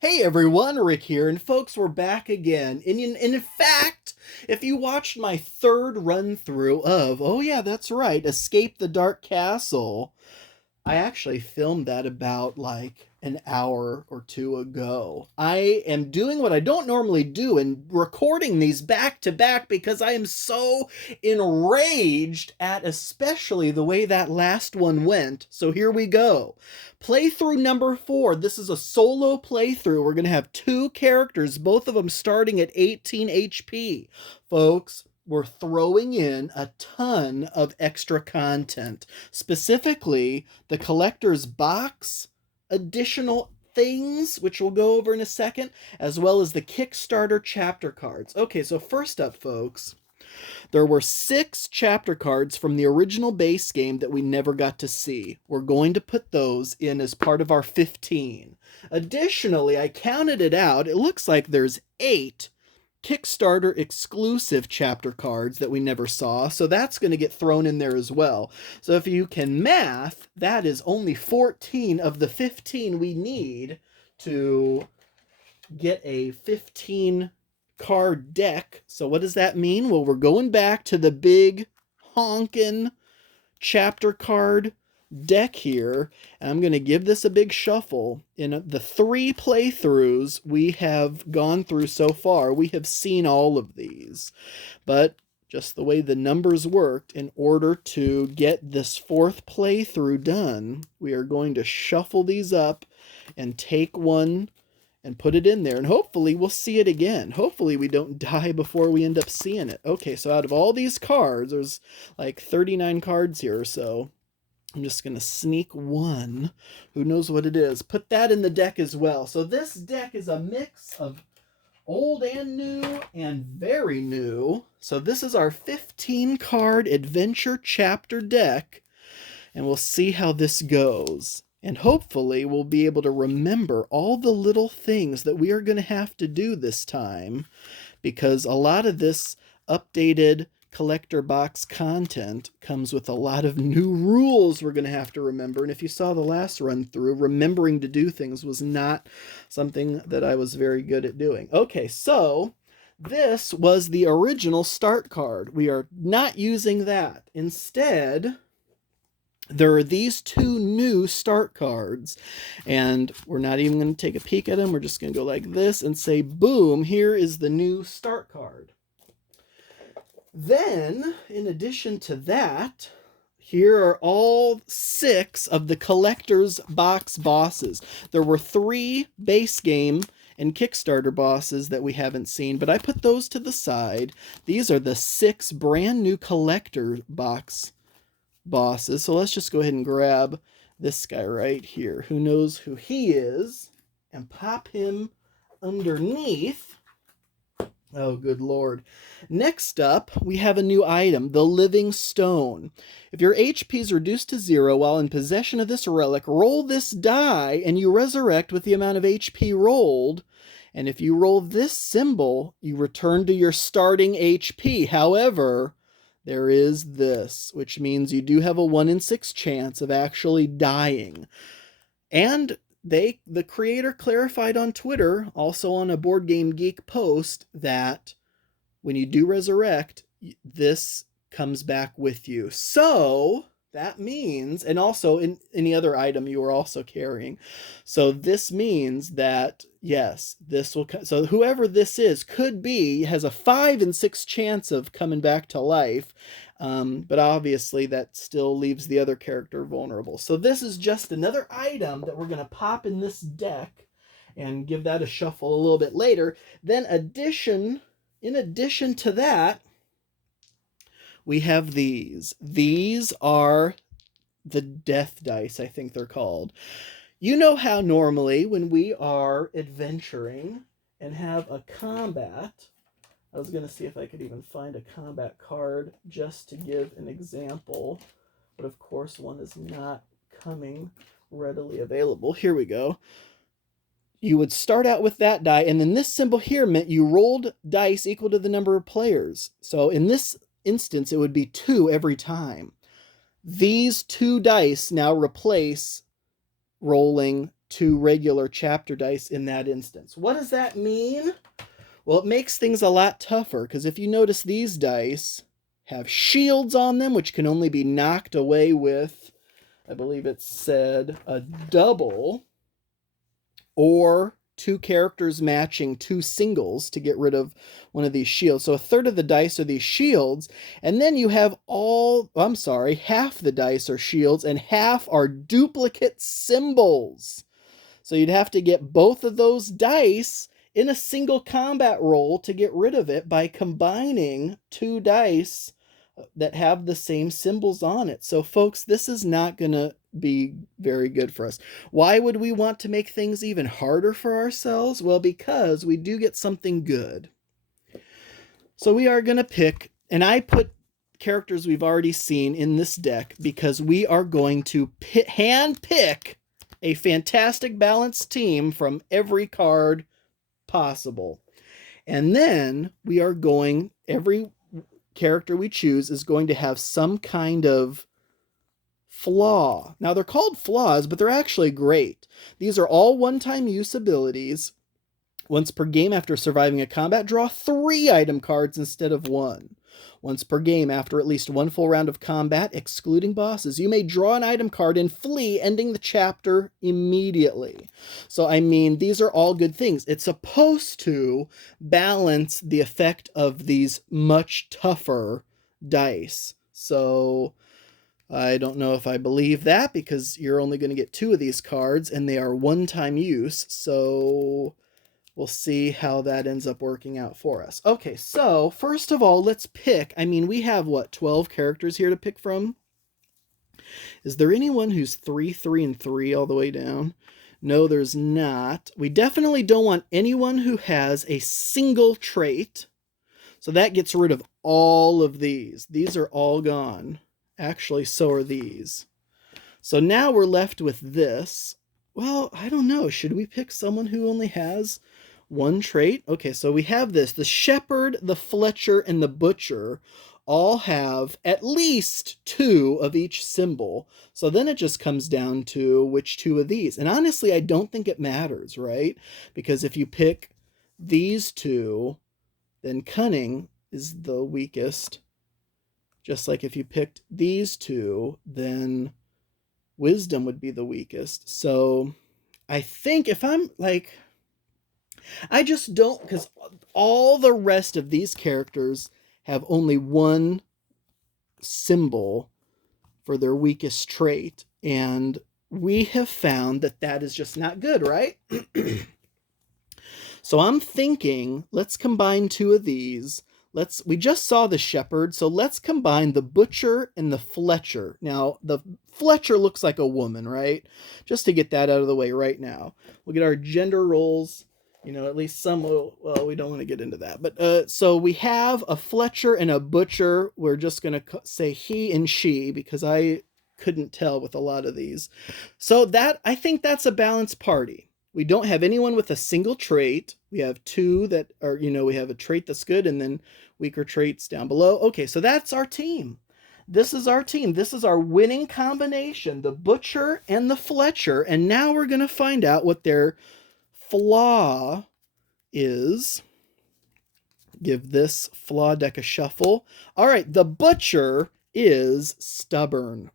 Hey everyone, Rick here, and folks, we're back again. And in fact, if you watched my third run through of, oh yeah, that's right, Escape the Dark Castle, I actually filmed that about like an hour or two ago. I am doing what I don't normally do and recording these back to back because I am so enraged at especially the way that last one went. So here we go. Playthrough number 4. This is a solo playthrough. We're going to have two characters, both of them starting at 18 HP. Folks, we're throwing in a ton of extra content. Specifically, the collector's box, additional things, which we'll go over in a second, as well as the Kickstarter chapter cards. Okay, so first up, folks, there were 6 chapter cards from the original base game that we never got to see. We're going to put those in as part of our 15. Additionally, I counted it out. It looks like there's 8 Kickstarter exclusive chapter cards that we never saw, so that's going to get thrown in there as well. So if you can math, that is only 14 of the 15 we need to get a 15 card deck. So what does that mean? Well, we're going back to the big honkin' chapter card deck here, and I'm going to give this a big shuffle. In the 3 playthroughs we have gone through so far, we have seen all of these, but just the way the numbers worked, in order to get this 4th playthrough done, we are going to shuffle these up and take one and put it in there, and hopefully we'll see it again. Hopefully we don't die before we end up seeing it. Okay, so out of all these cards, there's like 39 cards here or so. I'm just going to sneak one. Who knows what it is? Put that in the deck as well. So this deck is a mix of old and new and very new. So this is our 15 card adventure chapter deck. And we'll see how this goes. And hopefully we'll be able to remember all the little things that we are going to have to do this time. Because a lot of this updated collector box content comes with a lot of new rules we're going to have to remember. And if you saw the last run through, remembering to do things was not something that I was very good at doing. Okay, so this was the original start card. We are not using that. Instead, there are these 2 new start cards, and we're not even going to take a peek at them. We're just going to go like this and say, boom, here is the new start card. Then, in addition to that, here are all 6 of the collector's box bosses. There were 3 base game and Kickstarter bosses that we haven't seen, but I put those to the side. These are the 6 brand new collector box bosses. So let's just go ahead and grab this guy right here. Who knows who he is? And pop him underneath. Oh, good lord. Next up, we have a new item, the Living Stone. If your HP is reduced to 0 while in possession of this relic, roll this die and you resurrect with the amount of HP rolled. And if you roll this symbol, you return to your starting HP. However, there is this, which means you do have a 1 in 6 chance of actually dying. And the creator clarified on Twitter, also on a Board Game Geek post, that when you do resurrect, this comes back with you. So that means, and also in any other item you are also carrying. So this means that, yes, this will, so whoever this is could be, has a 5 in 6 chance of coming back to life. But obviously that still leaves the other character vulnerable. So this is just another item that we're going to pop in this deck and give that a shuffle a little bit later. Then in addition to that, we have these. These are the death dice, I think they're called. You know how normally when we are adventuring and have a combat, I was going to see if I could even find a combat card just to give an example, but of course one is not coming readily available. Here we go. You would start out with that die, and then this symbol here meant you rolled dice equal to the number of players. So in this instance, it would be 2 every time. These 2 dice now replace rolling 2 regular chapter dice in that instance. What does that mean? Well, it makes things a lot tougher, because if you notice, these dice have shields on them, which can only be knocked away with, I believe it said, a double, or 2 characters matching 2 singles to get rid of one of these shields. So a third of the dice are these shields, and then you have half the dice are shields, and half are duplicate symbols. So you'd have to get both of those dice in a single combat roll to get rid of it by combining 2 dice that have the same symbols on it. So folks, this is not going to be very good for us. Why would we want to make things even harder for ourselves? Well, because we do get something good. So we are going to pick, and I put characters we've already seen in this deck because we are going to hand pick a fantastic balanced team from every card possible. And then we are going, every character we choose is going to have some kind of flaw. Now, they're called flaws, but they're actually great. These are all one-time use abilities. Once per game after surviving a combat, draw 3 item cards instead of 1. Once per game after at least 1 full round of combat, excluding bosses, you may draw an item card and flee, ending the chapter immediately. So, I mean, these are all good things. It's supposed to balance the effect of these much tougher dice. So, I don't know if I believe that, because you're only going to get 2 of these cards, and they are one-time use, so we'll see how that ends up working out for us. Okay, so first of all, let's pick. I mean, we have, 12 characters here to pick from? Is there anyone who's 3, 3, and 3 all the way down? No, there's not. We definitely don't want anyone who has a single trait, so that gets rid of all of these. These are all gone. Actually, so are these. So now we're left with this. Well, I don't know. Should we pick someone who only has 1 trait? Okay, so we have this. The Shepherd, the Fletcher, and the Butcher all have at least 2 of each symbol. So then it just comes down to which 2 of these. And honestly, I don't think it matters, right? Because if you pick these 2, then Cunning is the weakest. Just like if you picked these 2, then Wisdom would be the weakest. So I think if I'm like, I just don't, because all the rest of these characters have only 1 symbol for their weakest trait. And we have found that that is just not good, right? So I'm thinking, let's combine 2 of these. We just saw the Shepherd, so let's combine the Butcher and the Fletcher. Now, the Fletcher looks like a woman, right? Just to get that out of the way right now. We'll get our gender roles, at least some, well, we don't want to get into that. But, so we have a Fletcher and a Butcher. We're just going to say he and she, because I couldn't tell with a lot of these. So I think that's a balanced party. We don't have anyone with a single trait. We have 2 that are, we have a trait that's good and then weaker traits down below. Okay, so that's our team. This is our team. This is our winning combination, the Butcher and the Fletcher. And now we're going to find out what their flaw is. Give this flaw deck a shuffle. All right, the Butcher is stubborn.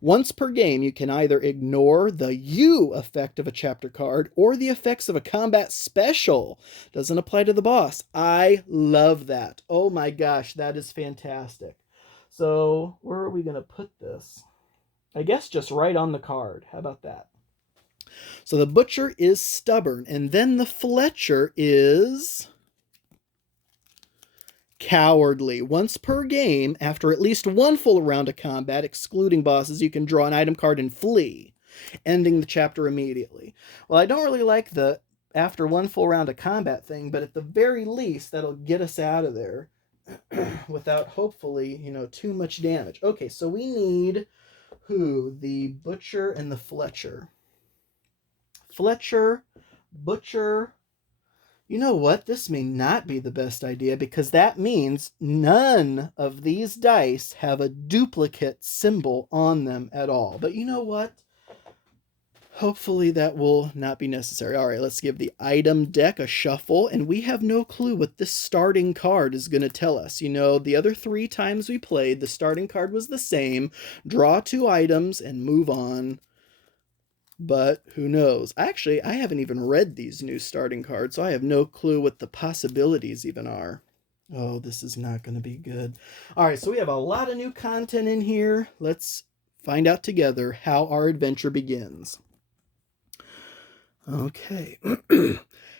Once per game, you can either ignore the U effect of a chapter card or the effects of a combat special. Doesn't apply to the boss. I love that. Oh my gosh, that is fantastic. So where are we going to put this? I guess just right on the card. How about that? So the Butcher is stubborn, and then the Fletcher is cowardly. Once per game, after at least 1 full round of combat, excluding bosses, you can draw an item card and flee, ending the chapter immediately. Well, I don't really like the after 1 full round of combat thing, but at the very least, that'll get us out of there without, hopefully, too much damage. Okay, so we need who? The Butcher and the Fletcher. Fletcher, Butcher. You know what? This may not be the best idea, because that means none of these dice have a duplicate symbol on them at all. But you know what? Hopefully that will not be necessary. All right, let's give the item deck a shuffle, and we have no clue what this starting card is going to tell us. You know, the other 3 times we played, the starting card was the same. Draw 2 items and move on. But who knows? Actually, I haven't even read these new starting cards, so I have no clue what the possibilities even are. Oh, this is not going to be good. All right, so we have a lot of new content in here. Let's find out together how our adventure begins. Okay.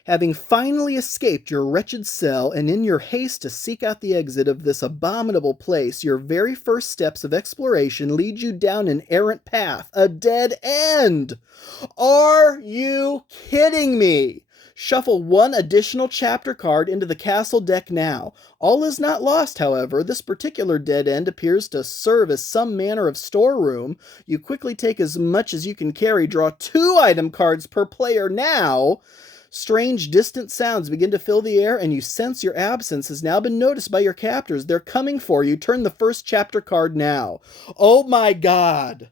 Having finally escaped your wretched cell, and in your haste to seek out the exit of this abominable place, your very first steps of exploration lead you down an errant path, a dead end. Are you kidding me? Shuffle 1 additional chapter card into the castle deck now. All is not lost, however. This particular dead end appears to serve as some manner of storeroom. You quickly take as much as you can carry. Draw 2 item cards per player now. Strange distant sounds begin to fill the air, and you sense your absence has now been noticed by your captors. They're coming for you. Turn the first chapter card now. Oh my god.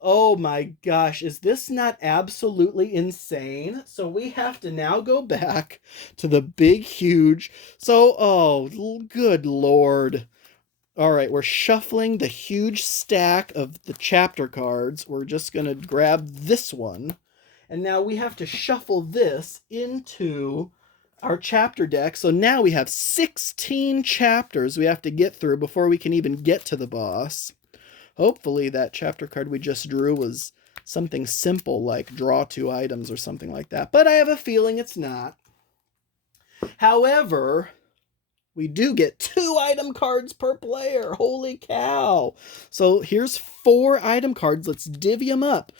Oh my gosh, is this not absolutely insane? So we have to now go back to the big, huge... good lord. All right, we're shuffling the huge stack of the chapter cards. We're just going to grab this one. And now we have to shuffle this into our chapter deck. So now we have 16 chapters we have to get through before we can even get to the boss. Hopefully that chapter card we just drew was something simple like draw 2 items or something like that. But I have a feeling it's not. However, we do get 2 item cards per player. Holy cow. So here's 4 item cards. Let's divvy them up.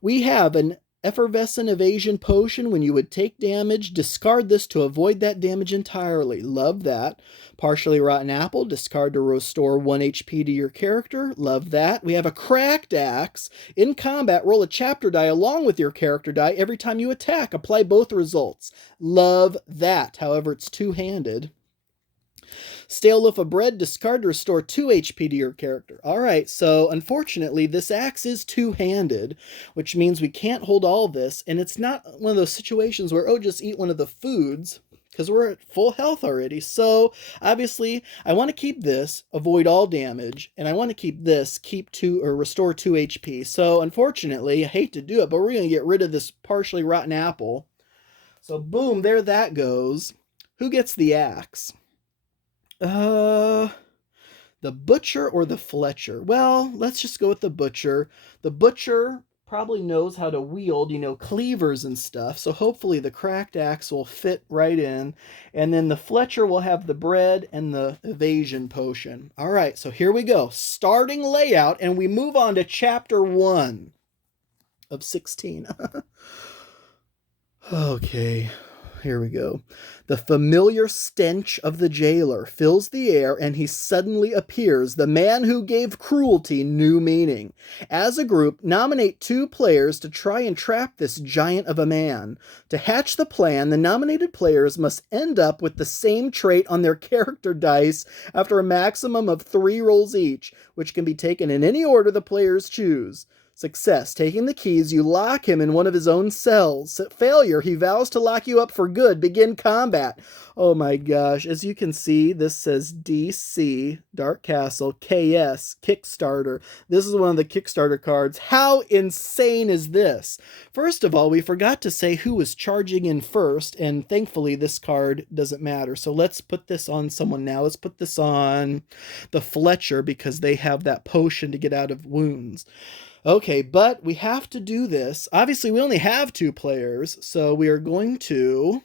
We have an effervescent evasion potion. When you would take damage, discard this to avoid that damage entirely. Love that. Partially rotten apple, discard to restore 1 HP to your character. Love that. We have a cracked axe. In combat, roll a chapter die along with your character die every time you attack. Apply both results. Love that. However, it's 2-handed. Stale loaf of bread, discard to restore 2 HP to your character. Alright, so unfortunately this axe is 2-handed, which means we can't hold all this, and it's not one of those situations where, oh, just eat one of the foods, because we're at full health already. So obviously I want to keep this, avoid all damage, and I want to keep this, restore 2 HP. So unfortunately, I hate to do it, but we're going to get rid of this partially rotten apple. So boom, there that goes. Who gets the axe? The butcher or the Fletcher? Well, let's just go with the butcher. The butcher probably knows how to wield, cleavers and stuff. So hopefully the cracked axe will fit right in. And then the Fletcher will have the bread and the evasion potion. All right, so here we go. Starting layout, and we move on to chapter 1 of 16. Okay. Here we go. The familiar stench of the jailer fills the air, and he suddenly appears, the man who gave cruelty new meaning. As a group, nominate 2 players to try and trap this giant of a man. To hatch the plan, the nominated players must end up with the same trait on their character dice after a maximum of 3 rolls each, which can be taken in any order the players choose. Success. Taking the keys, you lock him in one of his own cells. Failure, he vows to lock you up for good. Begin combat. Oh my gosh. As you can see, this says DC, Dark Castle, KS, Kickstarter. This is one of the Kickstarter cards. How insane is this? First of all, we forgot to say who was charging in first, and thankfully this card doesn't matter. So let's put this on someone now. Let's put this on the Fletcher because they have that potion to get out of wounds. Okay, but we have to do this. Obviously, we only have 2 players, so we are going to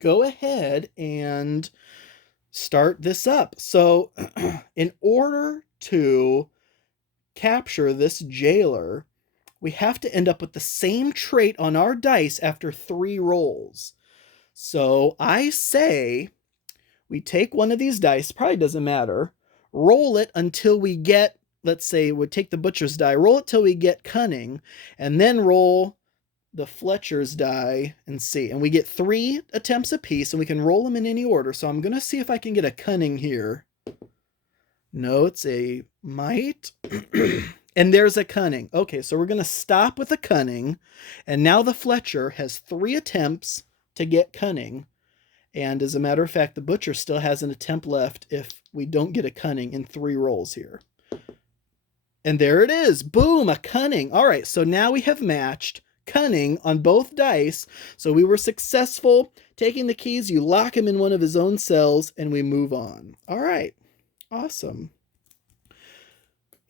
go ahead and start this up. So, in order to capture this jailer, we have to end up with the same trait on our dice after 3 rolls. So, I say we take one of these dice, probably doesn't matter, roll it until we get, let's say we'd take the butcher's die, roll it till we get cunning, and then roll the Fletcher's die and see. And we get 3 attempts apiece, and we can roll them in any order. So I'm going to see if I can get a cunning here. No, it's a might. And there's a cunning. Okay, so we're going to stop with a cunning. And now the Fletcher has 3 attempts to get cunning. And as a matter of fact, the Butcher still has an attempt left if we don't get a cunning in 3 rolls here. And there it is. Boom, a cunning. All right, so now we have matched cunning on both dice. So we were successful taking the keys. You lock him in one of his own cells, and we move on. All right, awesome.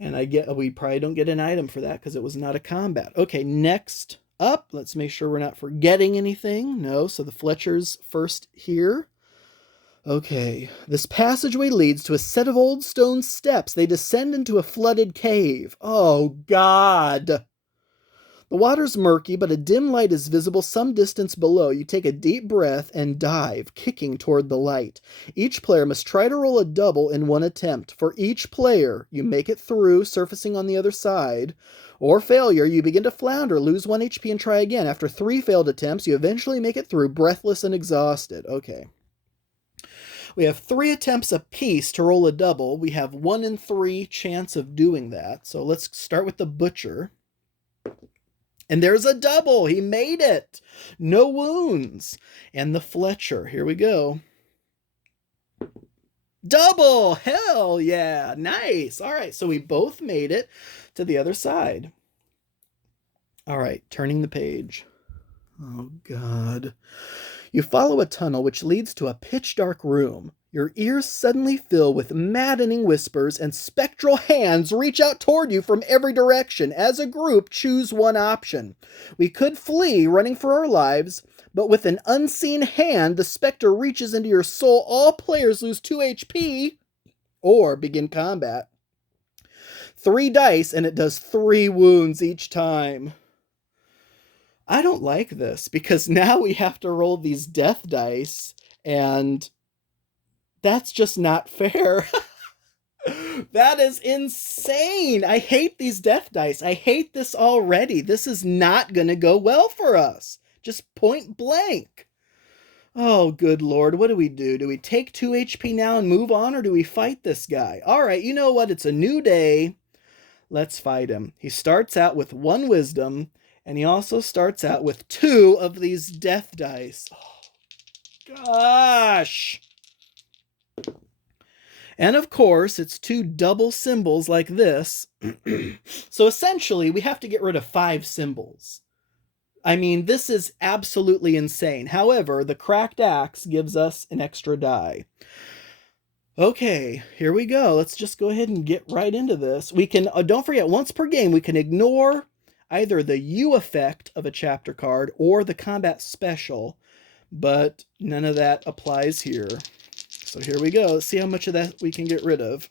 And we probably don't get an item for that because it was not a combat. Okay, next up, let's make sure we're not forgetting anything. No, so the Fletcher's first here. Okay, this passageway leads to a set of old stone steps. They descend into a flooded cave. Oh, God. The water's murky, but a dim light is visible some distance below. You take a deep breath and dive, kicking toward the light. Each player must try to roll a double in one attempt. For each player, you make it through, surfacing on the other side. Or failure, you begin to flounder, lose 1 HP, and try again. After 3 failed attempts, you eventually make it through, breathless and exhausted. Okay. We have 3 attempts apiece to roll a double. We have 1 in 3 chance of doing that. So let's start with the Butcher. And there's a double. He made it. No wounds. And the Fletcher. Here we go. Double. Hell yeah. Nice. All right. So we both made it to the other side. All right. Turning the page. Oh, God. You follow a tunnel which leads to a pitch-dark room. Your ears suddenly fill with maddening whispers, and spectral hands reach out toward you from every direction. As a group, choose one option. We could flee, running for our lives, but with an unseen hand, the specter reaches into your soul. All players lose 2 HP, or begin combat. 3 dice, and it does 3 wounds each time. I don't like this, because now we have to roll these death dice, and that's just not fair. That is insane. I hate these death dice. I hate this already. This is not going to go well for us. Just point blank. Oh, good Lord. What do we do? Do we take 2 HP now and move on, or do we fight this guy? All right, you know what? It's a new day. Let's fight him. He starts out with 1 wisdom, and he also starts out with 2 of these death dice. Oh, gosh. And of course, it's 2 double symbols like this. So essentially, we have to get rid of 5 symbols. I mean, this is absolutely insane. However, the cracked axe gives us an extra die. Okay, here we go. Let's just go ahead and get right into this. We can, don't forget, once per game, we can ignore either the U effect of a chapter card or the combat special, but none of that applies here. So here we go. Let's see how much of that we can get rid of.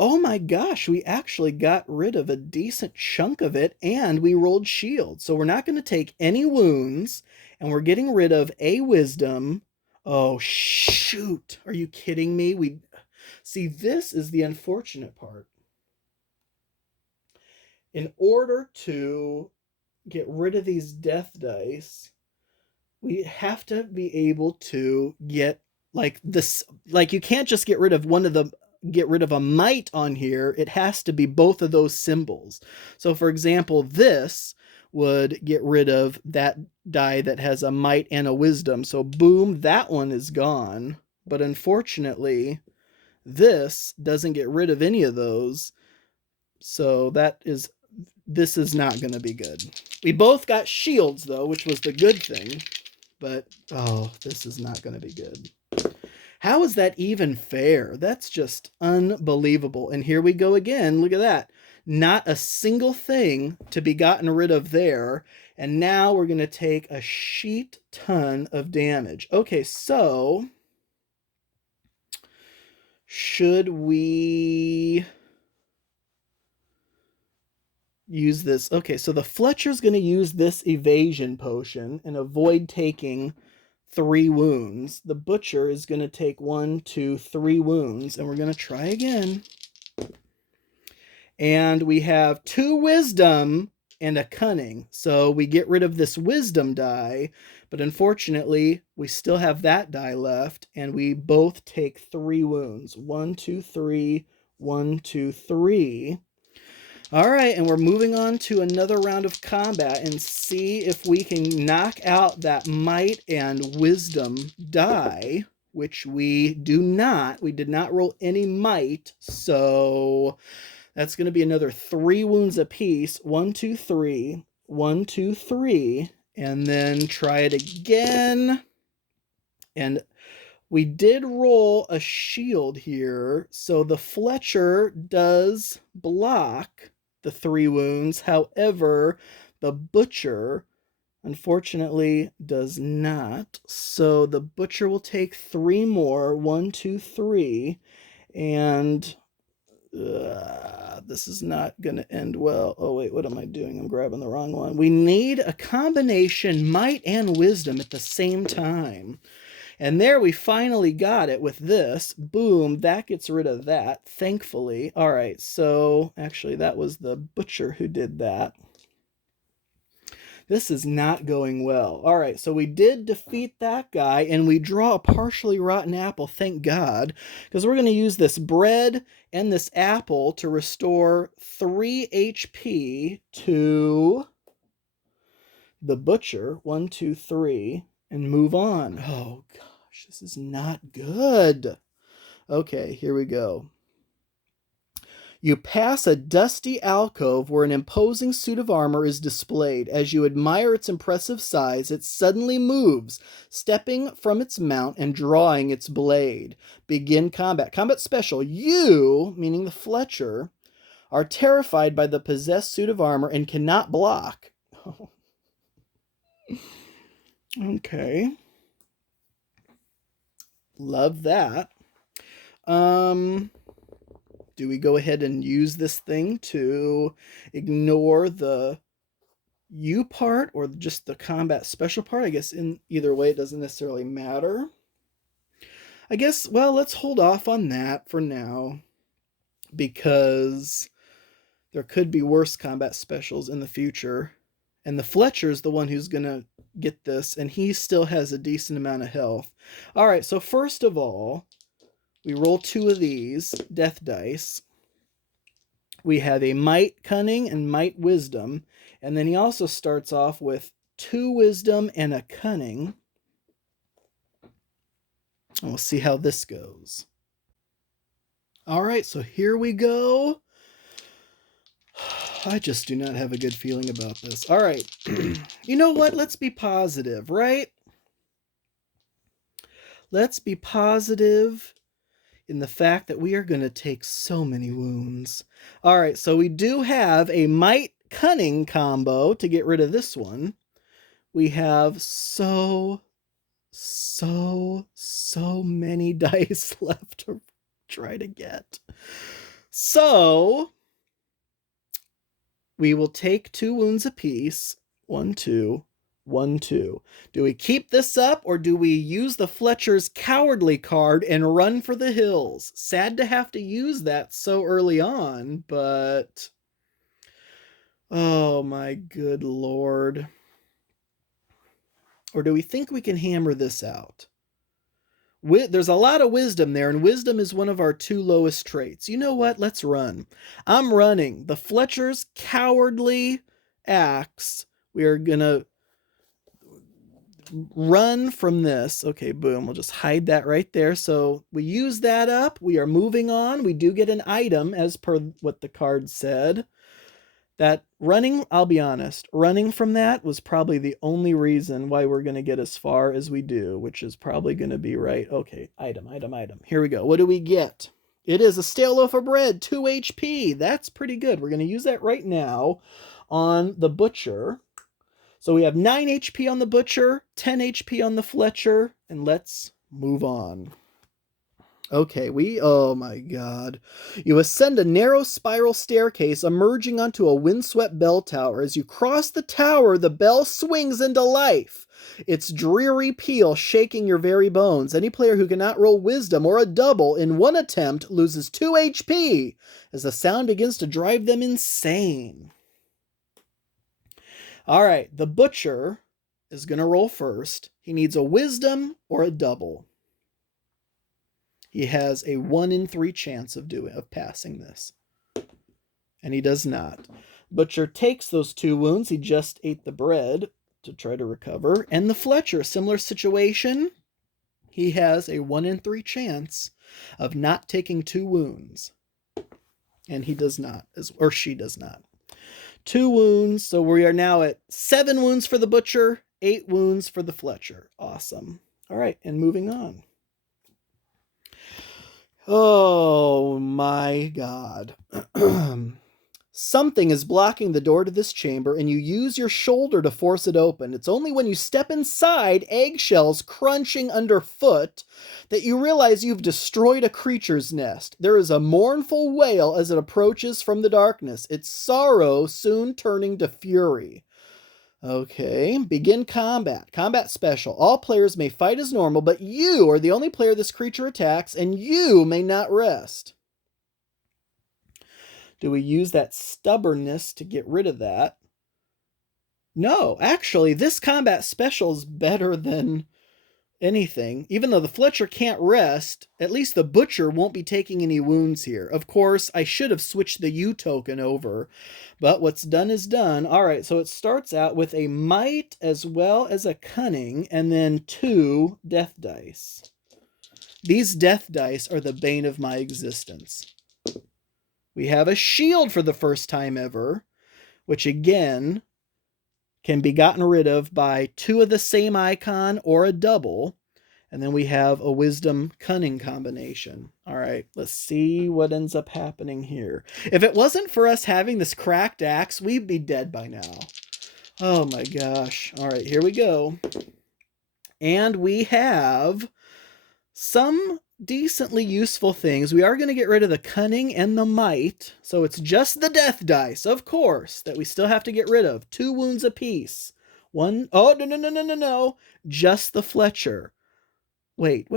Oh my gosh, we actually got rid of a decent chunk of it, and we rolled shield. So we're not going to take any wounds, and we're getting rid of a wisdom. Oh, shoot. Are you kidding me? See, this is the unfortunate part. In order to get rid of these death dice, we have to be able to get like this, like you can't just get rid of a might on here. It has to be both of those symbols. So for example, this would get rid of that die that has a might and a wisdom. So boom, that one is gone. But unfortunately, this doesn't get rid of any of those. So this is not going to be good. We both got shields though, which was the good thing. But, oh, this is not going to be good. How is that even fair? That's just unbelievable. And here we go again. Look at that. Not a single thing to be gotten rid of there. And now we're going to take a sheet ton of damage. Okay, so should we use this? Okay, so the Fletcher's going to use this evasion potion and avoid taking 3 wounds. The Butcher is going to take 1, 2, 3 wounds, and we're going to try again. And we have 2 wisdom and a cunning. So we get rid of this wisdom die, but unfortunately, we still have that die left, and we both take 3 wounds. 1, 2, 3, 1, 2, 3. All right, and we're moving on to another round of combat and see if we can knock out that might and wisdom die, which we do not. We did not roll any might, so that's going to be another 3 wounds apiece. 1, 2, 3. 1, 2, 3. And then try it again. And we did roll a shield here, so the Fletcher does block the 3 wounds. However, the Butcher, unfortunately, does not. So the Butcher will take 3 more. 1, 2, 3. And this is not going to end well. Oh, wait, what am I doing? I'm grabbing the wrong one. We need a combination might and wisdom at the same time. And there we finally got it with this. Boom, that gets rid of that, thankfully. All right, so actually that was the Butcher who did that. This is not going well. All right, so we did defeat that guy, and we draw a partially rotten apple, thank God, because we're going to use this bread and this apple to restore 3 HP to the Butcher. 1, 2, 3, and move on. Oh, gosh, this is not good. Okay, here we go. You pass a dusty alcove where an imposing suit of armor is displayed. As you admire its impressive size, it suddenly moves, stepping from its mount and drawing its blade. Begin combat. Combat special. You, meaning the Fletcher, are terrified by the possessed suit of armor and cannot block. Okay. Love that. Do we go ahead and use this thing to ignore the U part or just the combat special part? I guess in either way, it doesn't necessarily matter. I guess, well, let's hold off on that for now because there could be worse combat specials in the future. And the Fletcher's the one who's going to get this, and he still has a decent amount of health. All right, so first of all, we roll 2 of these death dice. We have a might cunning and might wisdom. And then he also starts off with 2 wisdom and a cunning. And we'll see how this goes. All right, so here we go. I just do not have a good feeling about this. All right. You know what? Let's be positive, right? Let's be positive in the fact that we are going to take so many wounds. All right, so we do have a might cunning combo to get rid of this one. We have so many dice left to try to get. So we will take 2 wounds apiece. 1, 2, 1, 2. Do we keep this up or do we use the Fletcher's cowardly card and run for the hills? Sad to have to use that so early on, but oh my good Lord. Or do we think we can hammer this out? There's a lot of wisdom there, and wisdom is one of our 2 lowest traits. You know what? Let's run. I'm running. The Fletcher's cowardly axe. We are going to run from this. Okay, boom. We'll just hide that right there. So we use that up. We are moving on. We do get an item as per what the card said. That running, I'll be honest, running from that was probably the only reason why we're going to get as far as we do, which is probably going to be right. Okay, item. Here we go. What do we get? It is a stale loaf of bread, 2 HP. That's pretty good. We're going to use that right now on the Butcher. So we have 9 HP on the Butcher, 10 HP on the Fletcher, and let's move on. Okay, oh my God. You ascend a narrow spiral staircase, emerging onto a windswept bell tower. As you cross the tower, the bell swings into life, its dreary peal shaking your very bones. Any player who cannot roll wisdom or a double in one attempt loses 2 HP as the sound begins to drive them insane. All right, the Butcher is going to roll first. He needs a wisdom or a double. He has a 1 in 3 chance of passing this. And he does not. Butcher takes those 2 wounds. He just ate the bread to try to recover. And the Fletcher, similar situation. He has a 1 in 3 chance of not taking 2 wounds. And he does not, or she does not. 2 wounds. So we are now at 7 wounds for the Butcher, 8 wounds for the Fletcher. Awesome. All right, and moving on. Oh my God. Something is blocking the door to this chamber, and you use your shoulder to force it open. It's only when you step inside, eggshells crunching underfoot, that you realize you've destroyed a creature's nest. There is a mournful wail as it approaches from the darkness, its sorrow soon turning to fury. Okay, begin combat. Combat special. All players may fight as normal, but you are the only player this creature attacks, and you may not rest. Do we use that stubbornness to get rid of that? No, actually, this combat special is better than anything. Even though the Fletcher can't rest, at least the Butcher won't be taking any wounds here. Of course, I should have switched the U token over, but what's done is done. All right, so it starts out with a might as well as a cunning, and then 2 death dice. These death dice are the bane of my existence. We have a shield for the first time ever, which again can be gotten rid of by 2 of the same icon or a double. And then we have a wisdom cunning combination. All right, let's see what ends up happening here. If it wasn't for us having this cracked axe, we'd be dead by now. Oh my gosh. All right, here we go. And we have some decently useful things. We are going to get rid of the cunning and the might. So it's just the death dice, of course, that we still have to get rid of. 2 wounds apiece. 1. Oh, no. Just the Fletcher. Wait.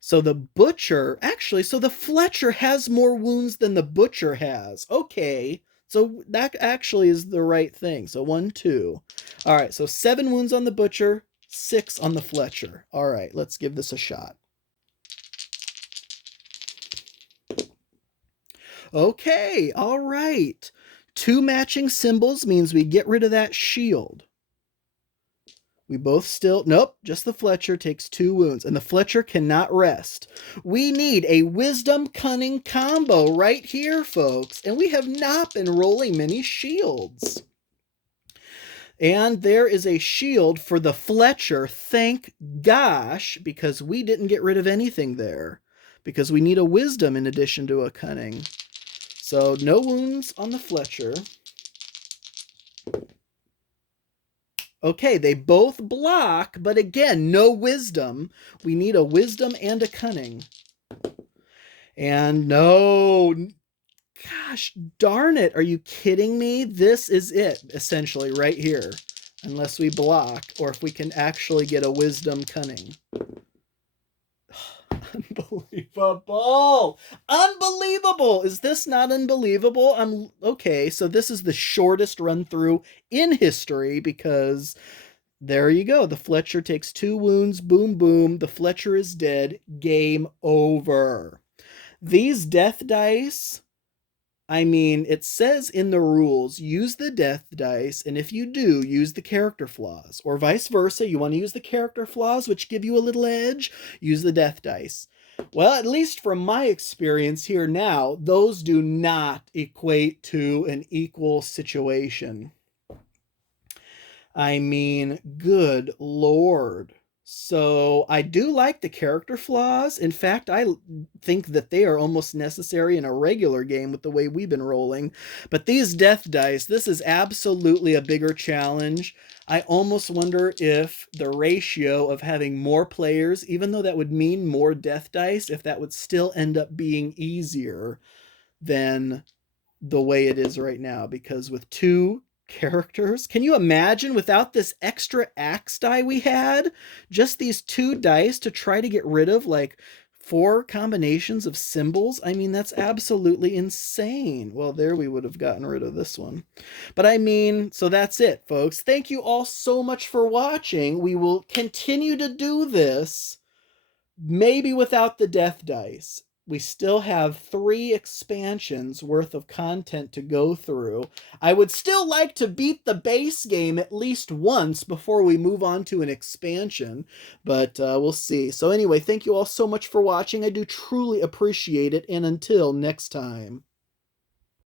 So the Butcher, actually, so the Fletcher has more wounds than the Butcher has. Okay. So that actually is the right thing. So 1, 2. All right. So 7 wounds on the Butcher, 6 on the Fletcher. All right, let's give this a shot. Okay, all right. 2 matching symbols means we get rid of that shield. We both still, nope, just the Fletcher takes 2 wounds, and the Fletcher cannot rest. We need a wisdom cunning combo right here, folks, and we have not been rolling many shields. And there is a shield for the Fletcher, thank gosh, because we didn't get rid of anything there. Because we need a wisdom in addition to a cunning. So no wounds on the Fletcher. Okay, they both block, but again, no wisdom. We need a wisdom and a cunning. And no... Gosh darn it, are you kidding me? This is it, essentially, right here. Unless we block, or if we can actually get a wisdom cunning. Unbelievable! Unbelievable! Is this not unbelievable? Okay, so this is the shortest run through in history because there you go. The Fletcher takes 2 wounds, boom, boom. The Fletcher is dead. Game over. These death dice... I mean, it says in the rules, use the death dice, and if you do, use the character flaws. Or vice versa, you want to use the character flaws, which give you a little edge, use the death dice. Well, at least from my experience here now, those do not equate to an equal situation. I mean, good Lord. So I do like the character flaws. In fact, I think that they are almost necessary in a regular game with the way we've been rolling. But these death dice, this is absolutely a bigger challenge. I almost wonder if the ratio of having more players, even though that would mean more death dice, if that would still end up being easier than the way it is right now. Because with 2 characters, can you imagine without this extra axe die we had, just these 2 dice to try to get rid of like 4 combinations of symbols? I mean, that's absolutely insane. Well, there we would have gotten rid of this one. But I mean, so that's it, folks. Thank you all so much for watching. We will continue to do this, maybe without the death dice. We still have 3 expansions worth of content to go through. I would still like to beat the base game at least once before we move on to an expansion, but we'll see. So anyway, thank you all so much for watching. I do truly appreciate it, and until next time.